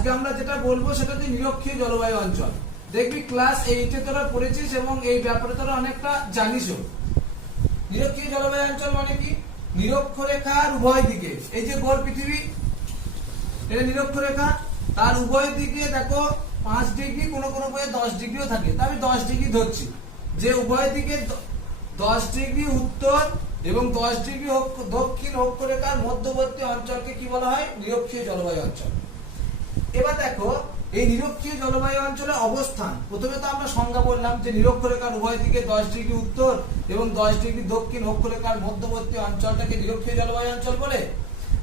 আজকে আমরা যেটা বলবো সেটা হচ্ছে নিরক্ষীয় জলবায়ু অঞ্চল। দেখবি ক্লাস 8 এ তোরা পড়েছিস এবং এই ব্যাপারে তোরা অনেকটা জানিসও। নিরক্ষীয় জলবায়ু অঞ্চল মানে কি? নিরক্ষরেখার উভয় দিকে, এই যে গোল পৃথিবী, এটা নিরক্ষরেখা, তার উভয় দিকে দেখো 5 ডিগ্রি, কোন কোন বইয়ে 10 ডিগ্রিও থাকে, তা আমি 10 ডিগ্রি ধরছি, যে উভয় দিকে 10 ডিগ্রি উত্তর এবং 10 ডিগ্রি দক্ষিণ অক্ষরেখার মধ্যবর্তী অঞ্চলকে কি বলা হয়? নিরক্ষীয় জলবায়ু অঞ্চল। এবার দেখো এই নিরক্ষীয় জলবায়ু অঞ্চলের অবস্থান, প্রথমে তো আমরা সংজ্ঞা বললাম যে নিরক্ষরেখার উভয় দিকে 10 ডিগ্রি উত্তর এবং 10 ডিগ্রি দক্ষিণ অক্ষরেখার মধ্যবর্তী অঞ্চলটাকে নিরক্ষীয় জলবায়ু অঞ্চল বলে।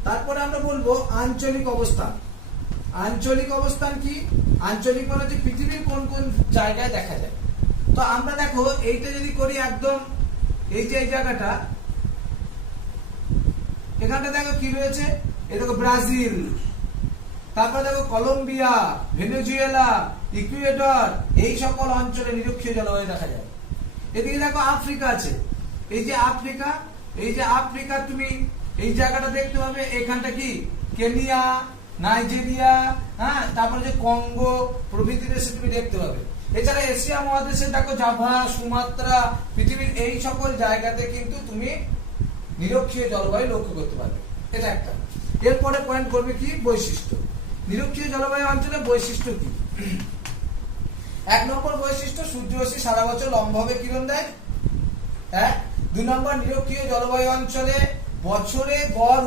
তারপরে আমরা বলবো আঞ্চলিক অবস্থান। আঞ্চলিক অবস্থান কি? আঞ্চলিক মানে হচ্ছে পৃথিবীর কোন কোন জায়গায় দেখা যায়। তো আমরা দেখো এইটা যদি করি একদম, এই যে এই জায়গাটা, এখানটা দেখো কি রয়েছে, এই দেখো ব্রাজিল, তারপর দেখো কলম্বিয়া, ভেনেজুয়েলা, ইকুয়েডর, এই সকল অঞ্চলে নিরক্ষীয় জলবায়ু দেখা যায়। এদিকে দেখো আফ্রিকা আছে, এই যে আফ্রিকা, এই যে আফ্রিকা তুমি এই জায়গাটা দেখতে পাবে, এখানটা কি কেনিয়া, নাইজেরিয়া, হ্যাঁ, তারপরে যে কঙ্গো প্রভৃতি দেশে তুমি দেখতে পাবে। এছাড়া এশিয়া মহাদেশে দেখো জাভা, সুমাত্রা, পৃথিবীর এই সকল জায়গাতে কিন্তু তুমি নিরক্ষীয় জলবায়ু লক্ষ্য করতে পারবে। এটা একটা। এরপরে পয়েন্ট করবে কি? বৈশিষ্ট্য। নিরক্ষীয় জলবায়ু অঞ্চলের বৈশিষ্ট্য কি? 1 নম্বর বৈশিষ্ট্য, সূর্যরশ্মি সারা বছর লম্বভাবে কিরণ দেয়। হ্যাঁ। 2 নম্বর, নিরক্ষীয় জলবায়ু অঞ্চলে বছরে গড়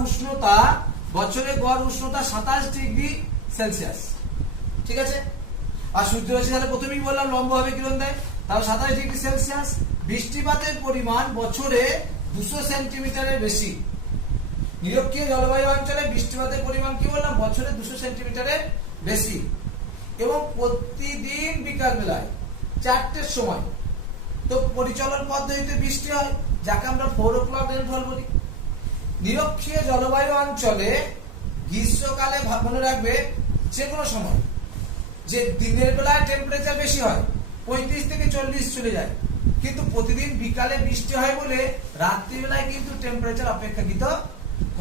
উষ্ণতা 27 ডিগ্রি সেলসিয়াস। ঠিক আছে। আর সূর্যরশ্মি তাহলে প্রথমেই বললাম লম্বভাবে কিরণ দেয়, তাহলে 27 ডিগ্রি সেলসিয়াস। বৃষ্টিপাতের পরিমাণ বছরে 200 সেন্টিমিটারের বেশি। নিরক্ষীয় জলবায়ু অঞ্চলে বৃষ্টিপাতের পরিমাণ কি বললাম? বছরে 200 সেন্টিমিটারের বেশি। এবং প্রতিদিন বিকাল বেলায় 4টের সময় তো পরিচলন পদ্ধতিতে বৃষ্টি হয়, যাকে আমরা 4 o'clock রেইনফল বলি। নিরক্ষীয় জলবায়ু অঞ্চলে গ্রীষ্মকালে মনে রাখবে যে কোনো সময় যে দিনের বেলায় টেম্পারেচার বেশি হয়, 35 থেকে 40 চলে যায়, কিন্তু প্রতিদিন বিকালে বৃষ্টি হয় বলে রাত্রিবেলায় কিন্তু টেম্পারেচার অপেক্ষাকৃত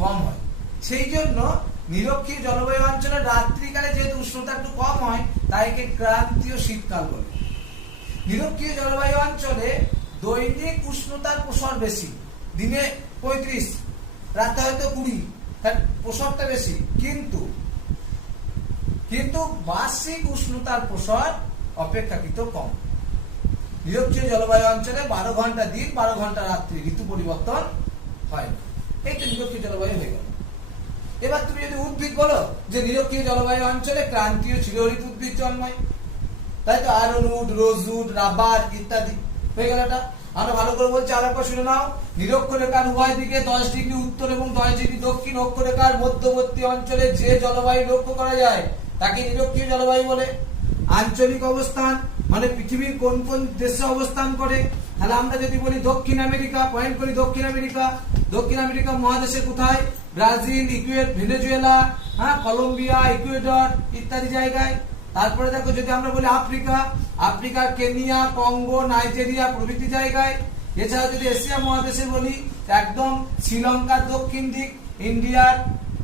কম হয়। সেই জন্য নিরক্ষীয় জলবায়ু অঞ্চলে রাত্রিকালে যেহেতু উষ্ণতা একটু কম হয়, তাই একে ক্রান্তীয় শীতকাল বলে। নিরক্ষীয় জলবায়ু অঞ্চলে দৈনিক উষ্ণতার প্রসার বেশি, দিনে 35, রাতে হয়তো 20, তার প্রসারটা বেশি, কিন্তু বার্ষিক উষ্ণতার প্রসার অপেক্ষাকৃত কম। নিরক্ষীয় জলবায়ু অঞ্চলে 12 ঘন্টা দিন, 12 ঘন্টা রাত্রি, ঋতু পরিবর্তন হয় না। এইটা নিরক্ষীয় জলবায়ু হয়ে গেল। এবার তুমি যদি উদ্ভিদ বলো যে নিরক্ষীয় জলবায়ু অঞ্চলে ক্রান্তীয় চিরহরিত উদ্ভিদ জন্মায়, তাই তো আয়রনউড, রোজউড, রাবার ইত্যাদি হয়ে গেল। এটা আমরা ভালো করে বলছি, আরেকবার শুনে নাও। নিরক্ষরেখার উভয় দিকে 10 ডিগ্রি উত্তর এবং 10 ডিগ্রি দক্ষিণ অক্ষরেখার মধ্যবর্তী অঞ্চলে যে জলবায়ু লক্ষ্য করা যায় তাকে নিরক্ষীয় জলবায়ু বলে। আঞ্চলিক অবস্থান মানে পৃথিবীর কোন কোন দেশে অবস্থান করে। তাহলে আমরা যদি বলি দক্ষিণ আমেরিকা, পয়েন্ট করি দক্ষিণ আমেরিকা, দক্ষিণ আমেরিকা মহাদেশে কোথায়? ব্রাজিল, ভেনেজুয়েলা, হ্যাঁ, কলম্বিয়া, ইকুয়েডর ইত্যাদি জায়গায়। তারপরে দেখো যদি আমরা বলি আফ্রিকা, আফ্রিকার কেনিয়া, কঙ্গো, নাইজেরিয়া প্রভৃতি জায়গায়। এছাড়া যদি এশিয়া মহাদেশে বলি একদম শ্রীলঙ্কার দক্ষিণ দিক,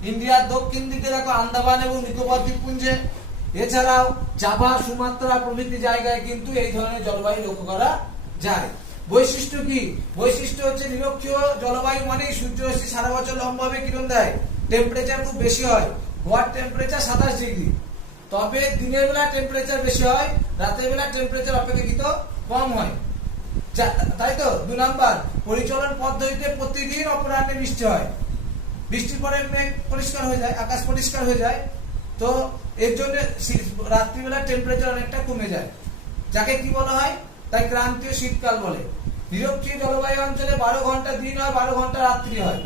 ইন্ডিয়ার দক্ষিণ দিকে দেখো আন্দামান এবং নিকোবর দ্বীপপুঞ্জে। এছাড়াও জাভা, সুমাত্রা প্রভৃতি জায়গায় কিন্তু এই ধরনের জলবায়ু লক্ষ্য করা যায়। বৈশিষ্ট্য কি? বৈশিষ্ট্য হচ্ছে নিরক্ষীয় জলবায়ু মানে সূর্যরশ্মি সারা বছর লম্বভাবে কিরণ দেয়, টেম্পারেচার খুব বেশি হয়, গড় টেম্পারেচার 27 ডিগ্রি, তবে দিনের বেলা টেম্পারেচার বেশি হয়, রাতের বেলা টেম্পারেচার অপেক্ষাকৃত কম হয়, তাই তো। 2 নাম্বার, পরিচলন পদ্ধতিতে প্রতিদিন অপরাহ্নে বৃষ্টি হয়, বৃষ্টির পরে মেঘ পরিষ্কার হয়ে যায়, আকাশ পরিষ্কার হয়ে যায়, তো এর জন্য রাত্রিবেলা টেম্পারেচার অনেকটা কমে যায়, যাকে কি বলা হয়? তাই ক্রান্তীয় শীতকাল বলে। নিরক্ষীয় জলবায়ু অঞ্চলে 12 ঘন্টা দিন হয়, 12 ঘন্টা রাত্রি হয়।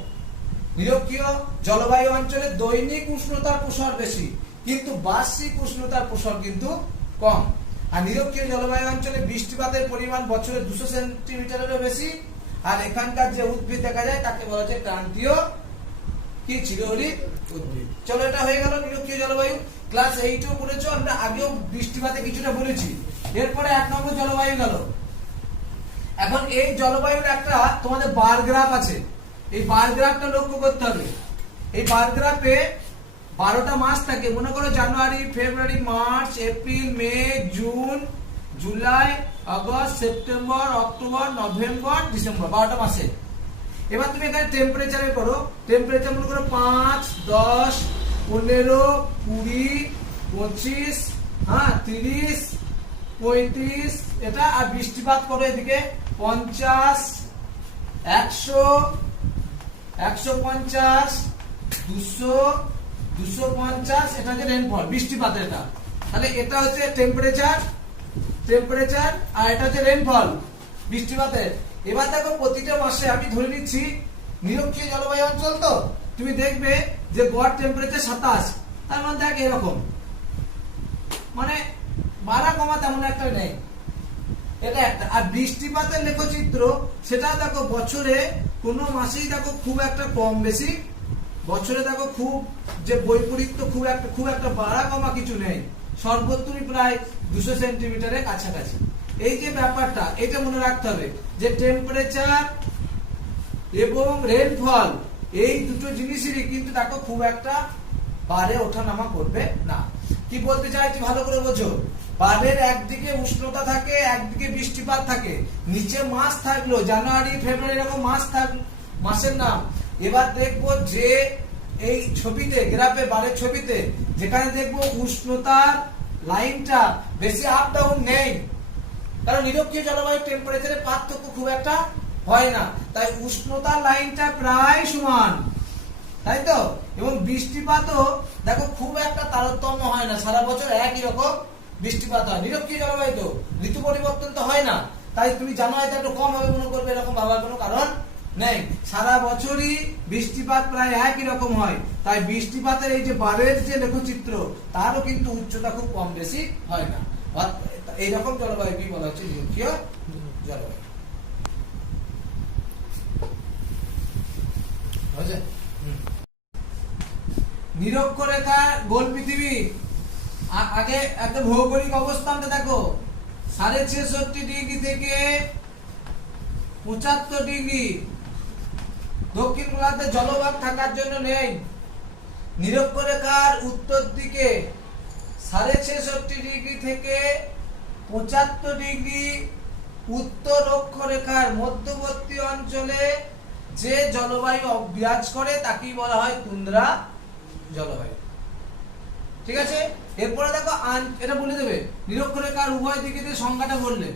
নিরক্ষীয় জলবায়ু অঞ্চলে দৈনিক উষ্ণতার প্রসার বেশি, কিন্তু বার্ষিক উষ্ণতার প্রসার কিন্তু কম। আর নিরক্ষীয় জলবায়ু অঞ্চলে বৃষ্টিপাতের পরিমাণ বছরে 200 সেন্টিমিটারেরও বেশি। আর এখানকার যে উদ্ভিদ দেখা যায় তাকে বলা হয় ক্রান্তীয় কি চিরহরিত উদ্ভিদ। চলো, এটা হয়ে গেল নিরক্ষীয় জলবায়ু। ক্লাস 8 পড়েছো, আমরা আগেও বৃষ্টিপাতে কিছুটা বলেছি। এরপরে 1 নম্বর জলবায়ু গেল। এখন এই জলবায়ুর একটা তোমাদের বার গ্রাফ আছে, এই বার গ্রাফটা লক্ষ্য করতে হবে। এই বার গ্রাফে 12টা মাস থাকে, মনে করো January, February, March, April, May, June, July, August, September, October, November, December, 12টা মাসে। এবার তুমি এখানে টেম্পারেচারে করো, টেম্পারেচার মনে করো 5, 10, 15, 20, 25, হ্যাঁ 30, 35, এটা আর বৃষ্টিপাত করো এদিকে 50, 100, 150, 200, 250, এটা হচ্ছে রেনফল, বৃষ্টিপাত। এটা তাহলে এটা হচ্ছে টেম্পারেচার আর এটা হচ্ছে রেনফল, বৃষ্টিপাতের। এবার দেখো প্রতিটা মাসে আমি ধরে নিচ্ছি নিরক্ষীয় জলবায়ু অঞ্চল, তো তুমি দেখবে যে গড় টেম্পারেচার 27, তার মানে দেখ এরকম, মানে বাড়া কমা তেমন একটা নেই, এটা একটা। আর বৃষ্টিপাতের লেখচিত্র সেটা দেখো বছরে কোনো মাসেই দেখো খুব একটা কম বেশি, বছরে দেখো খুব যে বৈপরীত্য খুব একটা বাড়া কমা কিছু নেই, সর্বত্রই প্রায় 200 সেন্টিমিটারের কাছাকাছি। এই যে ব্যাপারটা, এটা মনে রাখতে হবে যে টেম্পারেচার এবং রেনফল এই দুটো জিনিসেরই কিন্তু দেখো খুব একটা বাড়ে ওঠানামা করবে না। কি বলতে চাইছি ভালো করে বোঝো, বারের একদিকে উষ্ণতা থাকে, একদিকে বৃষ্টিপাত থাকে, নিচে মাস থাকলো জানুয়ারি, ফেব্রুয়ারি, এরকম মাস থাকলো, মাসের নাম। এবার দেখবো যে এই ছবিতে, গ্রাফে বারের ছবিতে যেখানে দেখবো উষ্ণতার লাইনটা বেশি আপ ডাউন নেই, কারণ নিরক্ষীয় জলবায়ু টেম্পারেচারের পার্থক্য খুব একটা হয় না, তাই উষ্ণতার লাইনটা প্রায় সমান, তাই তো। এবং বৃষ্টিপাতও দেখো খুব একটা তারতম্য হয় না, সারা বছর একই রকম বৃষ্টিপাত হয়। নিরক্ষীয় জলবায়ু তো ঋতু পরিবর্তন তো হয় না, তাই তুমি জানো হয়তো একটু কম হবে মনে করবে, এরকম ভাবার কোনো কারণ নেই, সারা বছরই বৃষ্টিপাত প্রায় একই রকম হয়। তাই বৃষ্টিপাতের এই যে বারের যে লেখচিত্র, তারও কিন্তু উচ্চতা খুব কম বেশি হয় না। এইরকম জলবায়ু কি বলা হচ্ছে নিরক্ষীয় জলবায়ু। নিরক্ষরেখার গোল পৃথিবী, আগে একটা ভৌগোলিক অবস্থানটা দেখো, 66.5 ডিগ্রি থেকে 75 ডিগ্রি দক্ষিণ গোলার্ধে জলভাগ থাকার জন্য নেই। নিরক্ষরেখার উত্তর দিকে 66.5 ডিগ্রি থেকে 75 ডিগ্রি উত্তর অক্ষরেখার মধ্যবর্তী অঞ্চলে যে জলবায়ু বিরাজ করে তাকেই বলা হয় তুন্দ্রা জলবায়ু। ঠিক আছে, এরপরে দেখো এটা বলে দেবে নিরক্ষরেখার উভয় দিকে সংজ্ঞাটা বললে,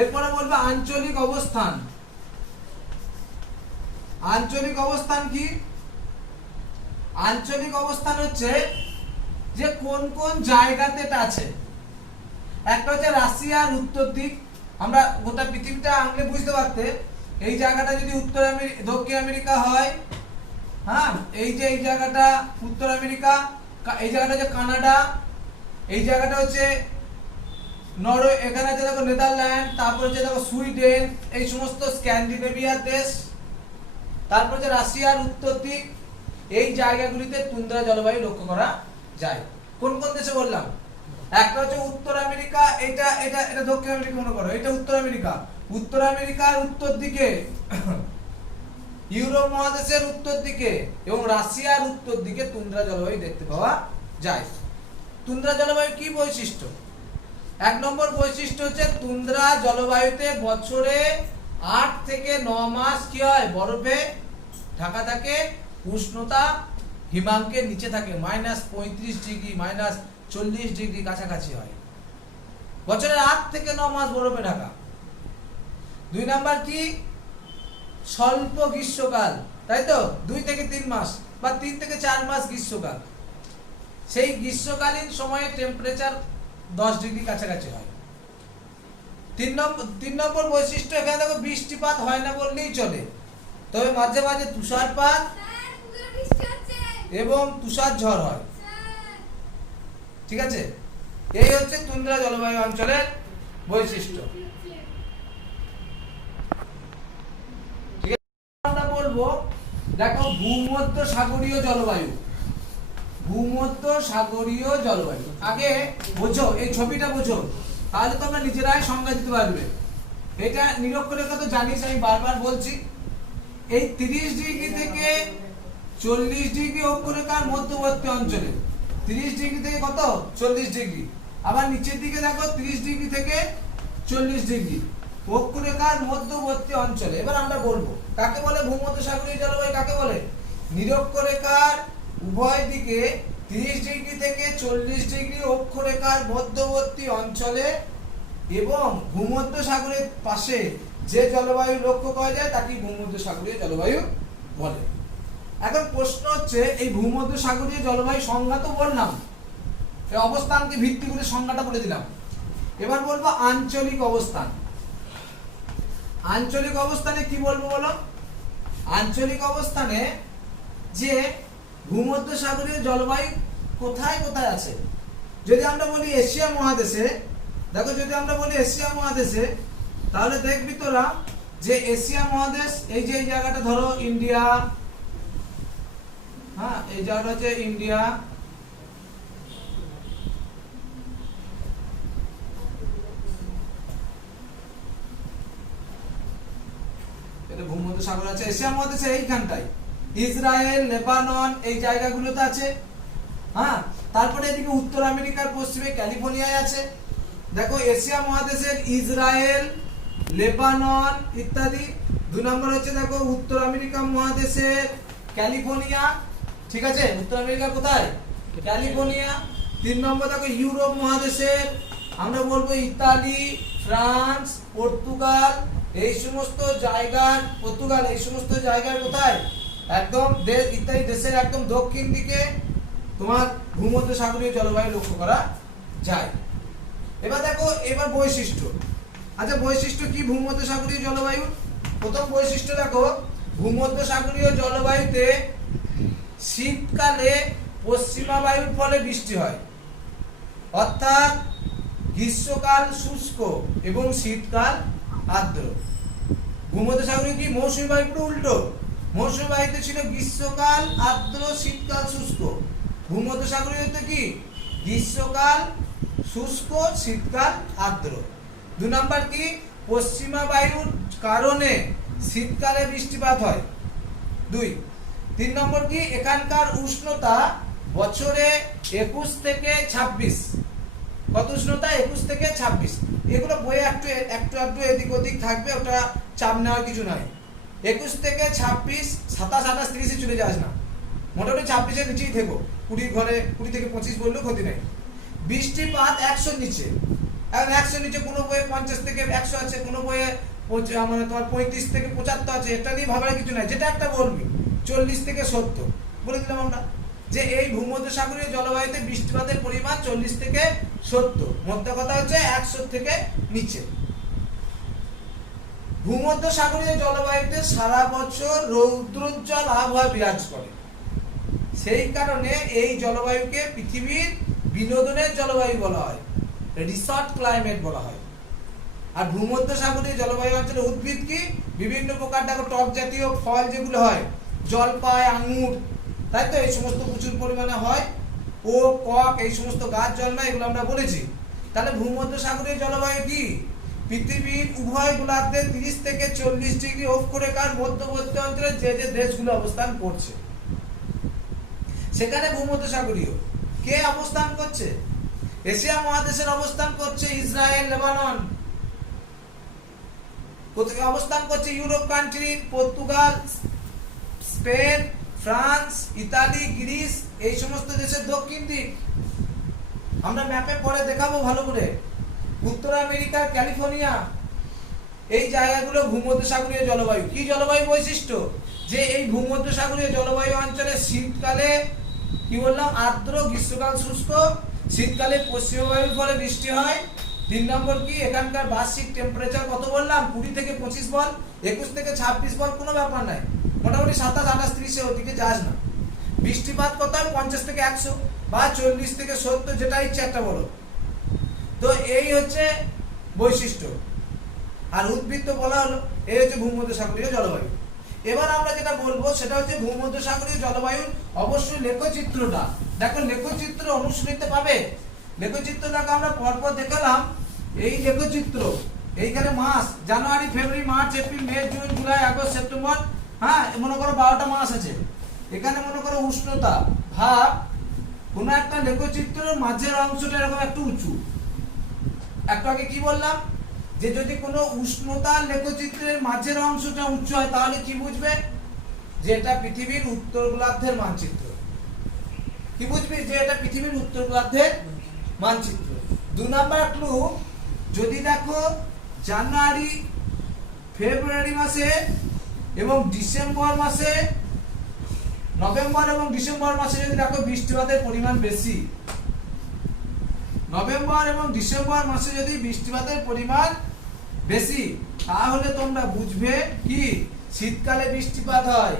এরপরে বলবে আঞ্চলিক অবস্থান। আঞ্চলিক অবস্থান কি? আঞ্চলিক অবস্থান হচ্ছে যে কোন কোন জায়গাতে এটা আছে। একটা হচ্ছে রাশিয়ার উত্তর দিক, আমরা গোটা পৃথিবীটা আংলে বুঝতে পারতে, এই জায়গাটা যদি দক্ষিণ আমেরিকা হয়, হ্যাঁ এই যে এই জায়গাটা উত্তর আমেরিকা, এই জায়গাটা হচ্ছে কানাডা, এই জায়গাটা হচ্ছে নরওয়ে, এখানে আছে দেখো নেদারল্যান্ড, তারপর হচ্ছে দেখো সুইডেন, এই সমস্ত স্ক্যান্ডিনেভিয়ার দেশ, তারপর হচ্ছে রাশিয়ার উত্তর দিক, এই জায়গাগুলিতে তুন্দ্রা জলবায়ু লক্ষ্য করা যায়। কোন কোন দেশে বললাম? একটা হচ্ছে উত্তর আমেরিকা, এটা এটা এটা দক্ষিণ আমেরিকা মনে করো, এটা উত্তর আমেরিকা, উত্তর আমেরিকার উত্তর দিকে, ইউরোপ মহাদেশের উত্তর দিকে এবং রাশিয়ার উত্তর দিকে তুন্দ্রা জলবায়ু দেখতে পাওয়া যায়। তুন্দ্রা জলবায়ু কি বৈশিষ্ট্য? 1 নম্বর বৈশিষ্ট্য হচ্ছে তুন্দ্রা জলবায়ুতে বছরে 8 থেকে 9 মাস কি হয়, বরফে ঢাকা থাকে, উষ্ণতা হিমাঙ্কের নিচে থাকে, -35 ডিগ্রি, -40 ডিগ্রি কাছাকাছি হয়, বছরের 8 থেকে 9 মাস বরফে ঢাকা। 2 নাম্বার কি, স্বল্প গ্রীষ্মকাল, তাই তো 2 থেকে 3 মাস বা 3 থেকে 4 মাস গ্রীষ্মকাল, সেই গ্রীষ্মকালীন সময়ে টেম্পারেচার 10 ডিগ্রি কাছাকাছি হয়। 3 নম্বর বৈশিষ্ট্য, এখানে দেখো বৃষ্টিপাত হয় না বললেই চলে, তবে মাঝে মাঝে তুষারপাত এবং তুষার ঝড় হয়। ঠিক আছে, এই হচ্ছে তুন্দ্রা জলবায়ু অঞ্চলের বৈশিষ্ট্য। আমরা বলবো দেখো ভূমধ্য সাগরীয় জলবায়ু। ভূমধ্য সাগরীয় জলবায়ু আগে বোঝো, এই ছবিটা বোঝো, তাহলে তোমরা নিজেরাই সংজ্ঞা দিতে পারবে। এটা নিরক্ষরেখা তো জানিস, আমি বারবার বলছি, এই 30 ডিগ্রি থেকে 40° অক্ষরেখার মধ্যবর্তী অঞ্চলে, 30° থেকে কত 40°, আবার নিচের দিকে দেখো 30° থেকে 40° অক্ষরেখার মধ্যবর্তী অঞ্চলে। এবার আমরা বলবো কাকে বলে ভূমধ্যসাগরীয় জলবায়ু, কাকে বলে? নিরক্ষরেখার উভয় দিকে 30° থেকে 40° অক্ষরেখার মধ্যবর্তী অঞ্চলে এবং ভূমধ্যসাগরের পাশে যে জলবায়ু লক্ষ্য করা যায় তাকে ভূমধ্যসাগরীয় জলবায়ু বলে। এখন প্রশ্ন হচ্ছে এই ভূমধ্যসাগরীয় জলবায়ু সংজ্ঞা তো বললাম, এই অবস্থানকে ভিত্তি করে সংজ্ঞাটা বলে দিলাম। এবার বলবো আঞ্চলিক অবস্থান। আঞ্চলিক অবস্থানে কি বলবো বলো? আঞ্চলিক অবস্থানে যে ভূমধ্যসাগরীয় জলবায়ু কোথায় কোথায় আছে। যদি আমরা বলি এশিয়া মহাদেশে, দেখো যদি আমরা বলি এশিয়া মহাদেশে, তাহলে দেখবি তোরা যে এশিয়া মহাদেশ, এই যে এই জায়গাটা ধরো ইন্ডিয়া, হ্যাঁ এই জায়গাটা হচ্ছে ইন্ডিয়া, এটা ভূমধ্যসাগর আছে এশিয়া মহাদেশে এইখানটায়, ইসরায়েল, লেবানন এই জায়গাগুলোতে আছে। হ্যাঁ, তারপরে এদিকে উত্তর আমেরিকার পশ্চিমে ক্যালিফোর্নিয়ায় আছে। দেখো এশিয়া মহাদেশের ইসরায়েল, লেবানন ইত্যাদি। 2 নম্বর হচ্ছে দেখো উত্তর আমেরিকা মহাদেশের ক্যালিফোর্নিয়া, ঠিক আছে, উত্তর আমেরিকা কোথায়? ক্যালিফোর্নিয়া। 3 নম্বর দেখো ইউরোপ মহাদেশের আমরা বলবো ইতালি, ফ্রান্স, পর্তুগাল, এই সমস্ত জায়গার, পর্তুগাল এই সমস্ত জায়গার কোথায়? একদম ইত্যাদি দেশের একদম দক্ষিণ দিকে তোমার ভূমধ্যসাগরীয় জলবায়ু লক্ষ্য করা যায়। এবার দেখো এবার বৈশিষ্ট্য। আচ্ছা বৈশিষ্ট্য কি ভূমধ্যসাগরীয় জলবায়ু? প্রথম বৈশিষ্ট্য দেখো, ভূমধ্যসাগরীয় জলবায়ুতে শীতকালে পশ্চিমা বায়ুর ফলে বৃষ্টি হয়, অর্থাৎ গ্রীষ্মকাল শুষ্ক এবং শীতকাল আর্দ্র। ভূমধ্যসাগরীয় কি মৌসুমী বায়ু পুরো উল্টো, মৌসুমী বায়ুতে ছিল গ্রীষ্মকাল আর্দ্র, শীতকাল শুষ্ক। ভূমধ্যসাগরীয়তে কি গ্রীষ্মকাল শুষ্ক, শীতকাল আর্দ্র। 2 নম্বর কি পশ্চিমা বায়ুর কারণে শীতকালে বৃষ্টিপাত হয় 2। 3 নম্বর কি এখানকার উষ্ণতা বছরে 21 থেকে 26। কত উষ্ণতা? 21 থেকে 26। এগুলো বইয়ে একটু এদিক ওদিক থাকবে, ওটা চাপ নেওয়ার কিছু নাই। 21 থেকে 26, 27, 28, 30 চলে যাস না, মোটামুটি 26-এর নিচেই থেকো। 20 থেকে 25 বললেও ক্ষতি নেই। বৃষ্টিপাত 100 নিচে, এখন 100 নিচে কোনো বইয়ে 50 থেকে 100 আছে, কোনো বইয়ে মানে তোমার 35 থেকে 75 আছে। এটা নিয়ে ভাবার কিছু নাই, যেটা একটা বলবি 40 থেকে 70 বলে দিলাম আমরা যে এই ভূমধ্যসাগরীয় জলবায়ুতে বৃষ্টিপাতের পরিমাণ 40 থেকে 70, মধ্যে কথা হচ্ছে 100 থেকে নিচে। ভূমধ্যসাগরীয় জলবায়ুতে সারা বছর রৌদ্রোজ্জ্বল আবহাওয়া বিরাজ করে, সেই কারণে এই জলবায়ুকে পৃথিবীর বিনোদনের জলবায়ু বলা হয়, রিসর্ট ক্লাইমেট বলা হয়। আর ভূমধ্যসাগরীয় জলবায়ু অঞ্চলে উদ্ভিদ কি বিভিন্ন প্রকার, দেখো টক জাতীয় ফল যেগুলো হয়, জলপাই, আঙুর, তাই তো, এই সমস্ত প্রচুর পরিমাণে হয়। ও কক এই সমস্ত গাছ জন্মায়, এগুলো আমরা বলেছি। তাহলে ভূমধ্যসাগরীয় জলবায়ু কি পৃথিবীর উভয় গোলার্ধে 30 থেকে 40° অক্ষরেখার মধ্যবর্তী অঞ্চলে যে যে দেশগুলো অবস্থান করছে সেখানে ভূমধ্যসাগরীয়। কে অবস্থান করছে? এশিয়া মহাদেশের অবস্থান করছে ইসরায়েল, লেবানন। কোথায় অবস্থান করছে? Europe country, Portugal, Spain, France, Italy, Greece, এই সমস্ত দেশের দক্ষিণ দিক। আমরা ম্যাপে পরে দেখাবো ভালো করে। উত্তর আমেরিকার ক্যালিফোর্নিয়া, এই জায়গাগুলো ভূমধ্যসাগরীয় জলবায়ু। কি জলবায়ু বৈশিষ্ট্য? যে এই ভূমধ্যসাগরীয় জলবায়ু অঞ্চলে শীতকালে কি বললাম আর্দ্র, গ্রীষ্মকাল শুষ্ক, শীতকালে পশ্চিমা বায়ুর ফলে বৃষ্টি হয়। 3 নম্বর কি এখানকার বার্ষিক টেম্পারেচার কত বললাম? 20 থেকে 25 বল, 21 থেকে 26 বল, কোনো ব্যাপার নাই, মোটামুটি 27, 28, 30 এর ওদিকে যাস না। বৃষ্টিপাত কত? 50 থেকে 100 বা 40 থেকে 70, যেটা ইচ্ছে একটা বলো। তো এই হচ্ছে বৈশিষ্ট্য। আর উদ্ভিদ তো বলা হলো, এই হচ্ছে ভূমধ্যসাগরীয় জলবায়ু। এবার আমরা যেটা বলবো সেটা হচ্ছে ভূমধ্যসাগরীয় জলবায়ুর অবশ্যই লেখচিত্রটা। দেখো লেখচিত্র অনুশীলনীতে পাবে। লেখচিত্র দেখো আমরা পরপর দেখালাম। এই লেখচিত্র, এইখানে মাস জানুয়ারি, February, March, April, May, June, July, August, September, হ্যাঁ মনে করো 12টা মাস আছে। এখানে মনে করো উষ্ণতা ভাব কোন একটা লেখচিত্রের মাঝের অংশটা এরকম একটু উঁচু। একটু আগে কি বললাম যে যদি কোনো উষ্ণতা লেখচিত্রের মাঝের অংশটা উঁচু হয় তাহলে কি বুঝবে যে এটা পৃথিবীর উত্তর গোলার্ধের মানচিত্র। কি বুঝবি যে এটা পৃথিবীর উত্তর গোলার্ধের মানচিত্র। 2 নাম্বার ক্লু, যদি দেখো জানুয়ারি ফেব্রুয়ারি মাসে এবং ডিসেম্বর মাসে, নভেম্বর এবং ডিসেম্বর মাসে যদি দেখো বৃষ্টিপাতের পরিমাণ বেশি, নভেম্বর এবং ডিসেম্বর মাসে যদি বৃষ্টিপাতের পরিমাণ বেশি, তাহলে তোমরা বুঝবে কি শীতকালে বৃষ্টিপাত হয়।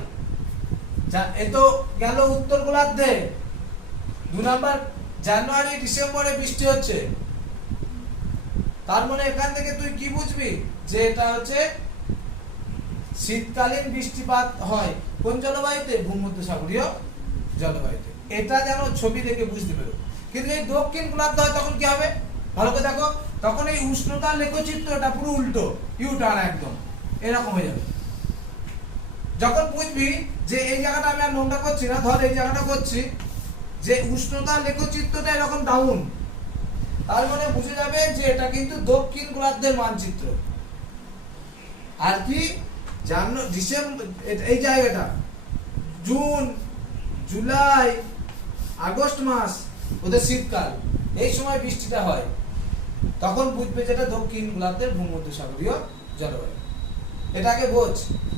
এ তো গেল উত্তর গোলার্ধে। 2 নাম্বার, জানুয়ারি ডিসেম্বরে বৃষ্টি হচ্ছে, তার মানে এখান থেকে তুই কি বুঝবি যে এটা হচ্ছে শীতকালীন বৃষ্টিপাত হয়। কোন জলবায়ুতে? ভূমধ্যসাগরীয় জলবায়ুতে। এটা যেন ছবি দেখে বুঝতে পারো। কিন্তু এই দক্ষিণ গোলার্ধ হয় তখন কি হবে ভালো করে দেখো, তখন এই উষ্ণতার লেখচিত্রটা পুরো উল্টো, ইউটার্ন একদম এরকম হয়ে যাবে। যখন বুঝবি যে এই জায়গাটা আমি আর নোংরা করছি না, ধর এই জায়গাটা করছি, যে উষ্ণতার লেখচিত্রটা এরকম ডাউন, তার মানে বুঝে যাবে যে এটা কিন্তু দক্ষিণ গোলার্ধের মানচিত্র। আর কি ডিসেম্বর, এই জায়গাটা জুন জুলাই আগস্ট মাস ওদের শীতকাল, এই সময় বৃষ্টিটা হয়, তখন বুঝবে যেটা দক্ষিণ গোলার্ধের ভূমধ্যসাগরীয় জলবায়ু। এটাকে বোঝ।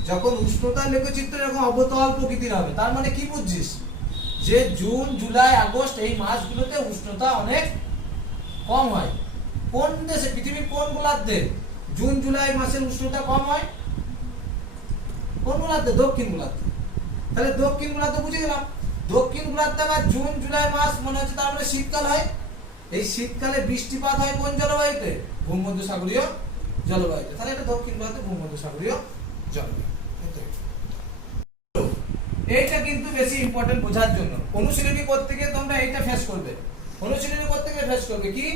যখন উষ্ণতার লেখচিত্র এরকম অবতল প্রকৃতির হবে, তার মানে কি বুঝছিস যে জুন জুলাই আগস্ট এই মাসগুলোতে উষ্ণতা অনেক কম হয়। কোন দেশে? পৃথিবীর কোন গোলার্ধে জুন জুলাই মাসে উষ্ণতা কম হয়? কোন গোলার্ধে? দক্ষিণ গোলার্ধে। তাহলে দক্ষিণ গোলার্ধে বুঝে গেলাম। দক্ষিণ গোলার্ধে আবার জুন জুলাই মাস মনে হচ্ছে তার মানে শীতকাল হয়। এই শীতকালে বৃষ্টিপাত হয় কোন জলবায়ুতে? ভূমধ্যসাগরীয় জলবায়ুতে। তাহলে এটা দক্ষিণ গোলার্ধে ভূমধ্যসাগরীয় জলবায়ু। এইটা কিন্তু বেশি ইম্পর্টেন্ট বোঝার জন্য। অনুশীলনী করতে গিয়ে তোমরা এইটা ফেস করবে। অনুশীলনী করতে গিয়ে ফেস করবে কি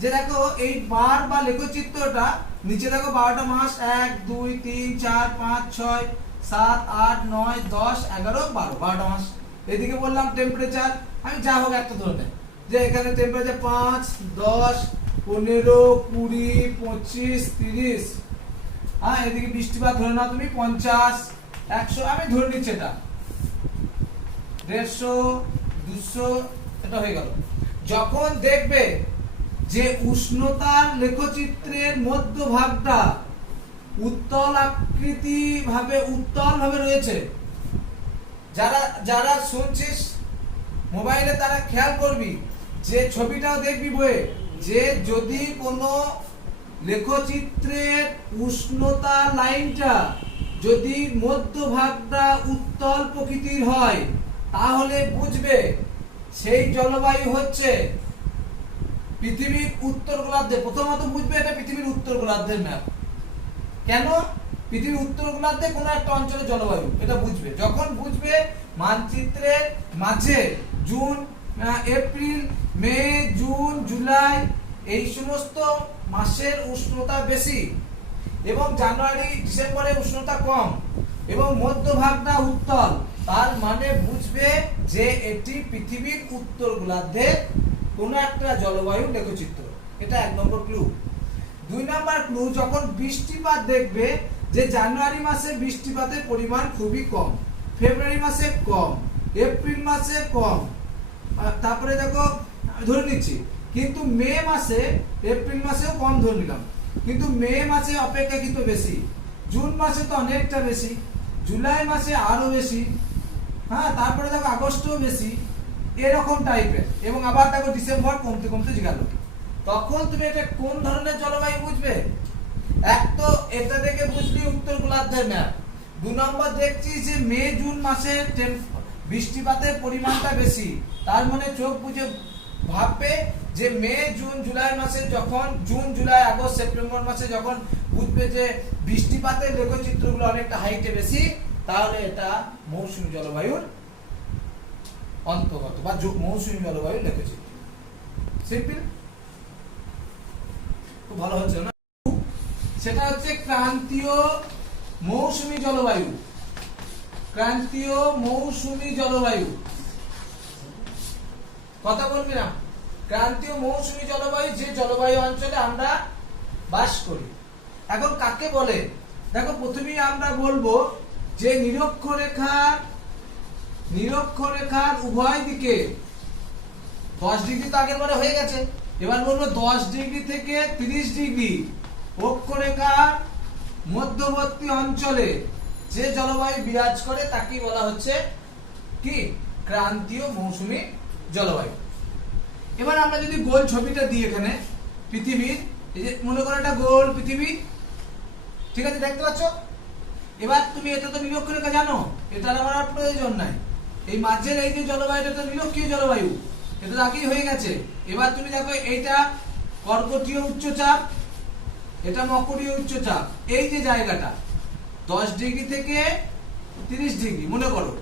যে দেখো এই বার বা লেখচিত্রটা নিচে দেখো 12টা মাস 1 2 3 4 5 6 7 8 9 10 11 12 12টা মাস। এদিকে বললাম টেম্পারেচার, আমি যা হোক একটা ধরে নেই যে এখানে টেম্পারেচার 5 10 15 20 25 30, হ্যাঁ এদিকে বৃষ্টিপাত ধরে নাও তুমি 50 100, আমি ধরে নিচ্ছি এটা 150 200, এটা হয়ে গেল। যখন দেখবে যে উষ্ণতার লেখচিত্রের মধ্যভাগটা উত্তল আকৃতি ভাবে উত্তল ভাবে রয়েছে, যারা যারা শুনছিস মোবাইলে তারা খেয়াল করবি যে ছবিটাও দেখবি বইয়ে, যে যদি কোনো লেখচিত্রের উষ্ণতা লাইনটা যদি মধ্যভাগটা উত্তল প্রকৃতির হয়, তাহলে বুঝবে সেই জলবায়ু হচ্ছে পৃথিবীর উত্তর গোলার্ধে। প্রথমত বুঝবে এটা পৃথিবীর উত্তর গোলার্ধের ম্যাপ। কেন? পৃথিবীর উত্তর গোলার্ধে কোনো একটা অঞ্চলের জলবায়ু, এটা বুঝবে যখন বুঝবে মানচিত্রের মাঝে June April May June July এই সমস্ত মাসের উষ্ণতা বেশি এবং জানুয়ারি ডিসেম্বরে উষ্ণতা কম এবং মধ্যভাগটা উত্তল, তার মানে বুঝবে যে এটি পৃথিবীর উত্তর গোলার্ধের কোন একটা জলবায়ু লেখচিত্র। এটা 1 নম্বর ক্লু। 2 নম্বর ক্লু, যখন বৃষ্টিপাত দেখবে যে জানুয়ারি মাসে বৃষ্টিপাতের পরিমাণ খুবই কম, ফেব্রুয়ারি মাসে কম, এপ্রিল মাসে কম, তারপরে দেখো ধরে নিচ্ছি, কিন্তু মে মাসে এপ্রিল মাসেও কম ধরে নিলাম, কিন্তু মে মাসে অপেক্ষাকৃত বেশি, জুন মাসে তো অনেকটা বেশি, জুলাই মাসে আরো বেশি, হ্যাঁ তারপরে দেখো আগস্টও বেশি, এরকম টাইপের। এবং আবার দেখো ডিসেম্বর কমতে কমতে গেল। তখন তুমি এটা কোন ধরনের জলবায়ু বুঝবে? এক তো এটা দেখে বুঝলি উত্তর গোলার্ধের ম্যাপ। 2 নম্বর দেখছি যে মে জুন মাসে বৃষ্টিপাতের পরিমাণটা বেশি, তার মানে চোখ বুঝে ভাববে যে মে জুন জুলাই মাসে যখন জুন জুলাই আগস্ট সেপ্টেম্বর মাসে যখন বুঝবে যে বৃষ্টিপাতের লেখচিত্রগুলো অনেকটা হাইটে বেশি, তাহলে এটা মৌসুমী জলবায়ুর অন্তর্গত বা মৌসুমী জলবায়ু লেখচিত্র। সিম্পল, খুব ভালো হচ্ছে না? সেটা হচ্ছে ক্রান্তীয় মৌসুমী জলবায়ু। ক্রান্তীয় মৌসুমী জলবায়ু। কথা বলবি না। ক্রান্তীয় মৌসুমী জলবায়ু যে জলবায়ু অঞ্চলে আমরা বাস করি। এখন কাকে বলে? দেখো প্রথমেই আমরা বলবো যে নিরক্ষরেখার উভয় দিকে 10 ডিগ্রি তো আগের বারে হয়ে গেছে। এবার বলবো 10 ডিগ্রি থেকে 30 ডিগ্রি অক্ষরেখার মধ্যবর্তী অঞ্চলে যে জলবায়ু বিরাজ করে তাকে বলা হচ্ছে কি? ক্রান্তীয় মৌসুমী জলবায়ু। এবার আমরা যদি গোল ছবিটা দিই এখানে পৃথিবীর, এই যে মনে করো একটা গোল পৃথিবী, ঠিক আছে, দেখতে পাচ্ছ? এবার তুমি এটা তো নিরক্ষরেখা জানো, এটা আমার আর প্রয়োজন নাই। এই মাঝের এই যে জলবায়ুটা তো নিরক্ষীয় জলবায়ু, এটা তো আগেই হয়ে গেছে। এবার তুমি দেখো এইটা কর্কটীয় উচ্চচাপ, এটা মকরীয় উচ্চচাপ। এই যে জায়গাটা 10 ডিগ্রি থেকে 30 ডিগ্রি মনে করো,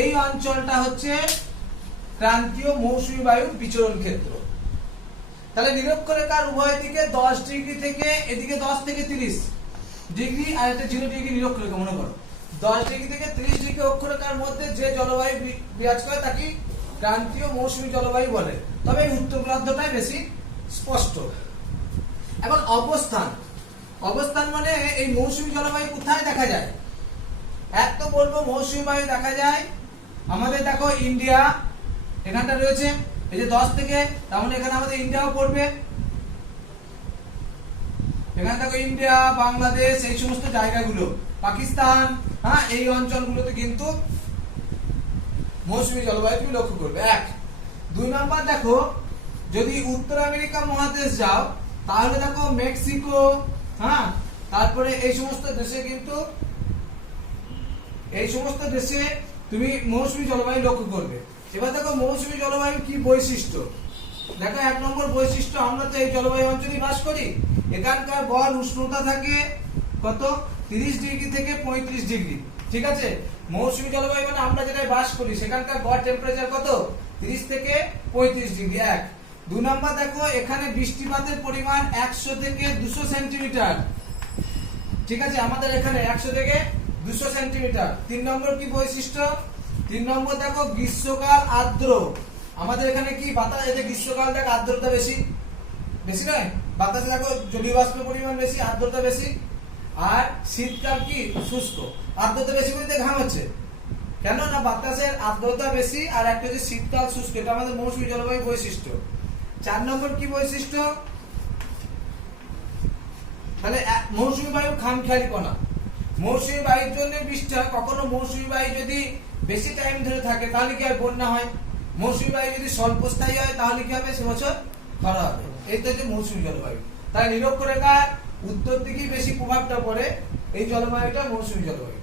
এই অঞ্চলটা হচ্ছে ক্রান্তীয় মৌসুমী বায়ুর বিচরণ ক্ষেত্র। তাহলে নিরক্ষরেখার উভয় দিকে 10 ডিগ্রি থেকে এদিকে 10 থেকে 30 ডিগ্রি আর এটা 0 ডিগ্রি নিরক্ষরেখা মনে করো। 10 ডিগ্রি থেকে 30 ডিগ্রি অক্ষরেখার মধ্যে যে জলবায়ু বিরাজ করে তাকে ক্রান্তীয় মৌসুমী জলবায়ু বলে। তবে এই উত্তর গোলার্ধটাই বেশি স্পষ্ট। এবং অবস্থান মানে এই মৌসুমী জলবায়ু কোথায় দেখা যায়? এক তো বলবো মৌসুমী বায়ু দেখা যায় আমাদের, দেখো ইন্ডিয়া এখানটা রয়েছে, এই যে 10 থেকে, তার মানে এখানে আমাদের ইন্ডিয়াও পড়বে। এখানে দেখো ইন্ডিয়া, বাংলাদেশ, এই সমস্ত জায়গাগুলো, পাকিস্তান, হ্যাঁ, এই অঞ্চলগুলোতে কিন্তু মৌসুমী জলবায়ু তুমি লক্ষ্য করবে। 1 2 নাম্বার দেখো যদি উত্তর আমেরিকা মহাদেশ যাও তাহলে দেখো মেক্সিকো, হ্যাঁ, তারপরে এই সমস্ত দেশে কিন্তু তুমি মৌসুমী জলবায়ু লক্ষ্য করবে। এবার দেখো মৌসুমী জলবায়ু কি বৈশিষ্ট্য। দেখো 1 নম্বর বৈশিষ্ট্য, আমরা তো এই জলবায়ু অঞ্চলে বাস করি। এখানকার গড় উষ্ণতা থাকে কত? 30 ডিগ্রি থেকে 35 ডিগ্রি, ঠিক আছে। মৌসুমী জলবায়ু মানে আমরা যেটাই বাস করি সেখানকার গড় টেম্পারেচার কত? 30 থেকে 35 ডিগ্রি। 1 2 নাম্বার দেখো এখানে বৃষ্টিপাতের পরিমাণ 100 থেকে 200 সেন্টিমিটার, ঠিক আছে, আমাদের এখানে 100 থেকে 200 সেন্টিমিটার। 3 নম্বর কি বৈশিষ্ট্য? 3 নম্বর দেখো গ্রীষ্মকাল আর্দ্র। আমাদের এখানে কি বাতাস, এই যে গ্রীষ্মকাল দেখো আর্দ্রতা বেশি নয়, বাতাসে দেখো জলীয় বাষ্পের পরিমাণ বেশি, আর্দ্রতা বেশি। আর শীতকাল কি? শুষ্ক। আর্দ্রতা বেশি বলতে ঘাম হচ্ছে কেন না? বাতাসের আর্দ্রতা বেশি, আর একটা হচ্ছে শীতকাল শুষ্ক। এটা আমাদের মৌসুমী জলবায়ু বৈশিষ্ট্য। 4 নম্বর কি বৈশিষ্ট্য? তাহলে মৌসুমী বায়ু খামখেয়ালিপনা। মৌসুমী বায়ুর জন্য বৃষ্টি হয়। কখনো মৌসুমী বায়ু যদি বেশি টাইম ধরে থাকে তাহলে কি হয়? বন্যা হয়। মৌসুমী বায়ু যদি স্বল্পস্থায়ী হয় তাহলে কি হবে? সে বছর খরা হবে। এই তো হচ্ছে মৌসুমী জলবায়ু। তাই নিরক্ষরেখার উত্তর দিকেই বেশি প্রভাবটা পড়ে, এই জলবায়ুটা মৌসুমী জলবায়ু।